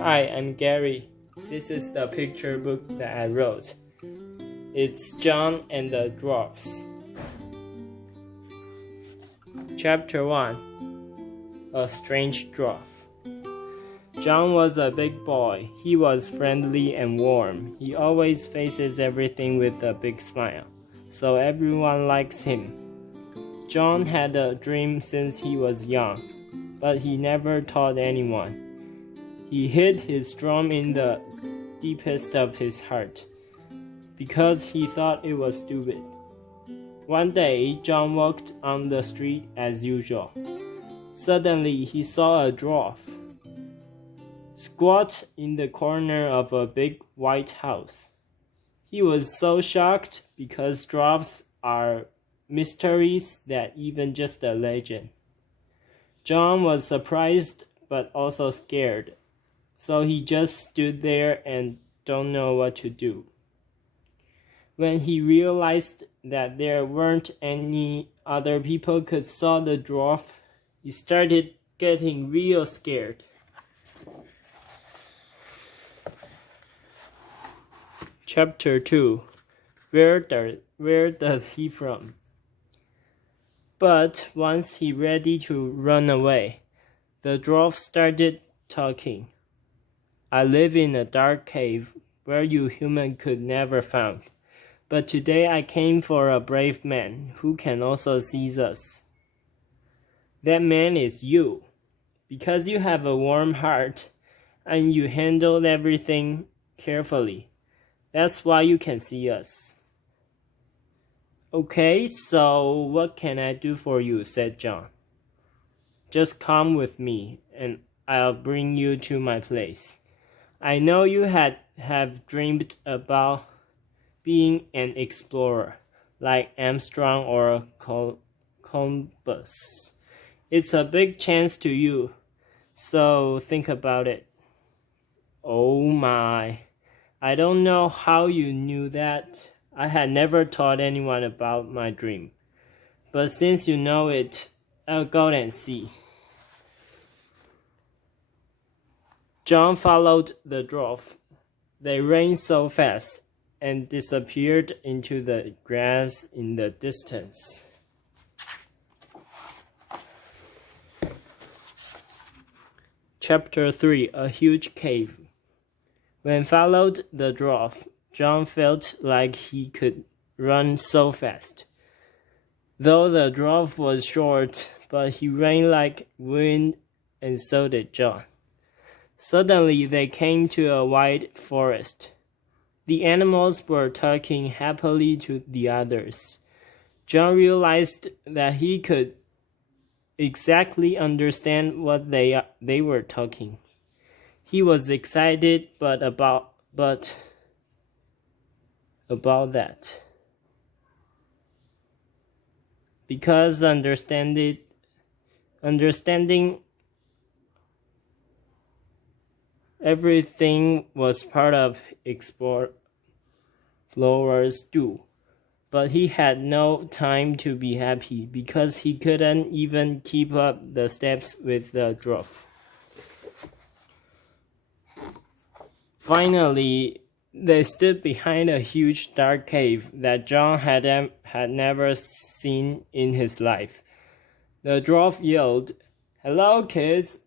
Hi, I'm Gary. This is the picture book that I wrote. It's John and the Dwarfs. Chapter 1. A Strange Dwarf. John was a big boy. He was friendly and warm. He always faces everything with a big smile, so everyone likes him. John had a dream since he was young, but he never told anyone. He hid his drum in the deepest of his heart, because he thought it was stupid. One day, John walked on the street as usual. Suddenly, he saw a dwarf squat in the corner of a big white house. He was so shocked because dwarfs are mysteries that even just a legend. John was surprised but also scared, so he just stood there and don't know what to do. When he realized that there weren't any other people could saw the dwarf, he started getting real scared. Chapter 2. Where does he from? But once he ready to run away, the dwarf started talking. I live in a dark cave where you human could never found. But today I came for a brave man who can also see us. That man is you, because you have a warm heart and you handled everything carefully. That's why you can see us. Okay, so what can I do for you? Said John. Just come with me and I'll bring you to my place. I know you have dreamed about being an explorer, like Armstrong or Columbus. It's a big chance to you, so think about it. Oh my, I don't know how you knew that. I had never told anyone about my dream. But since you know it, I'll go and see. John followed the dwarf. They ran so fast and disappeared into the grass in the distance. Chapter 3. A Huge Cave. When followed the dwarf, John felt like he could run so fast. Though the dwarf was short, but he ran like wind, and so did John. Suddenly they came to a wide forest. The animals were talking happily to the others. John realized that he could exactly understand what they were talking. He was excited about that. Because understanding everything was part of explorers do. But he had no time to be happy because he couldn't even keep up the steps with the dwarf. Finally, they stood behind a huge dark cave that John had never seen in his life. The dwarf yelled, "Hello, kids!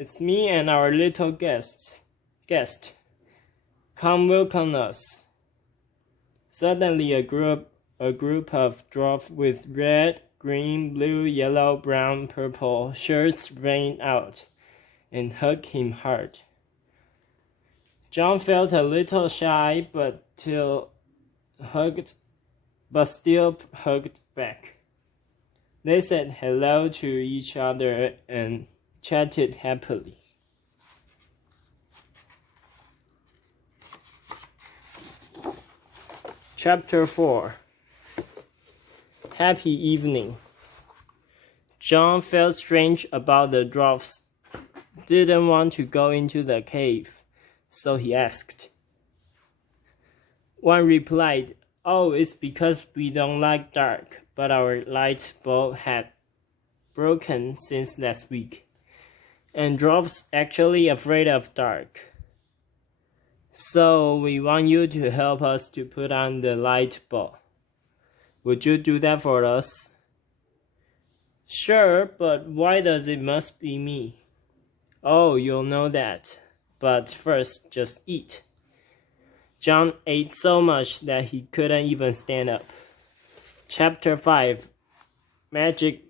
It's me and our little guest. Come welcome us." Suddenly, a group of dwarfs with red, green, blue, yellow, brown, purple shirts ran out and hugged him hard. John felt a little shy, but still hugged back. They said hello to each other and chatted happily. Chapter 4. Happy evening. John felt strange about the dwarfs. Didn't want to go into the cave, so he asked. One replied, "Oh, it's because we don't like dark, but our light bulb had broken since last week. And dwarfs actually afraid of dark. So we want you to help us to put on the light bulb. Would you do that for us? Sure, but why does it must be me? Oh, you'll know that. But first, just eat. John ate so much that he couldn't even stand up. Chapter 5, Magic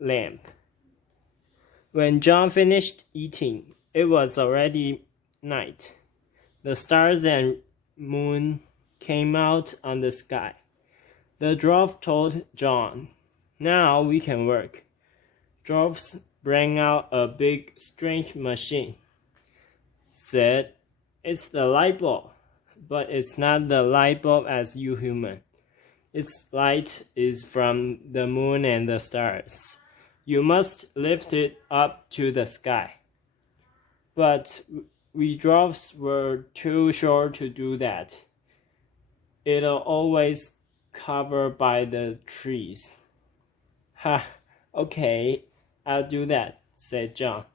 Lamp. When John finished eating, it was already night. The stars and moon came out on the sky. The dwarf told John, "Now we can work." Dwarfs bring out a big, strange machine. Said, "It's the light bulb, but it's not the light bulb as you human. Its light is from the moon and the stars. You must lift it up to the sky." But we dwarfs were too short to do that. It'll always covered by the trees. "Ha, okay, I'll do that," said John,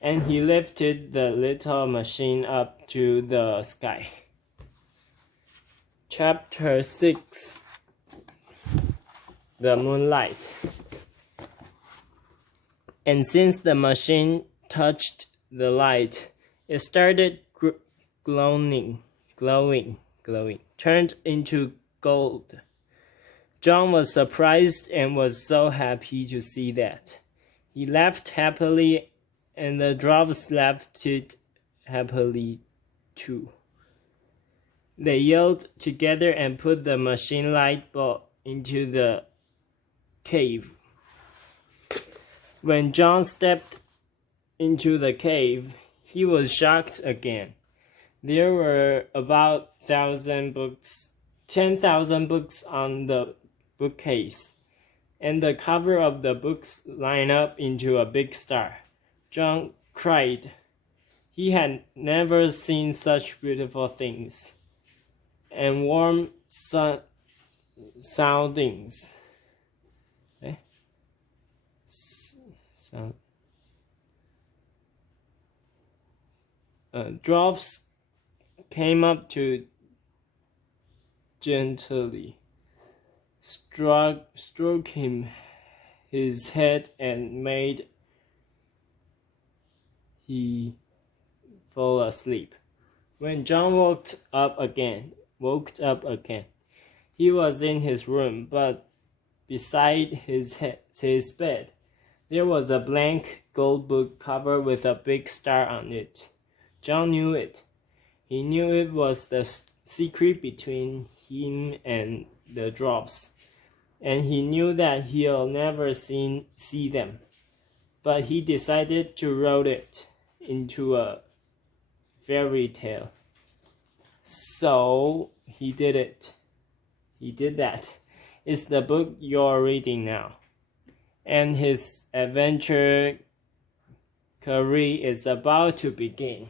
and he lifted the little machine up to the sky. Chapter 6, The Moonlight. And since the machine touched the light, it started glowing, turned into gold. John was surprised and was so happy to see that. He laughed happily, and the dwarfs laughed happily too. They yelled together and put the machine light bulb into the cave. When John stepped into the cave, he was shocked again. There were about 10,000 books on the bookcase, and the cover of the books lined up into a big star. John cried. He had never seen such beautiful things, and warm soundings. Dwarfs came up to gently stroke him his head and made he fall asleep. When John woke up again, he was in his room, but beside his bed, there was a blank gold book covered with a big star on it. John knew it. He knew it was the secret between him and the dwarfs, and he knew that he'll never see them. But he decided to write it into a fairy tale. So he did it. He did that. It's the book you're reading now. And his adventure career is about to begin.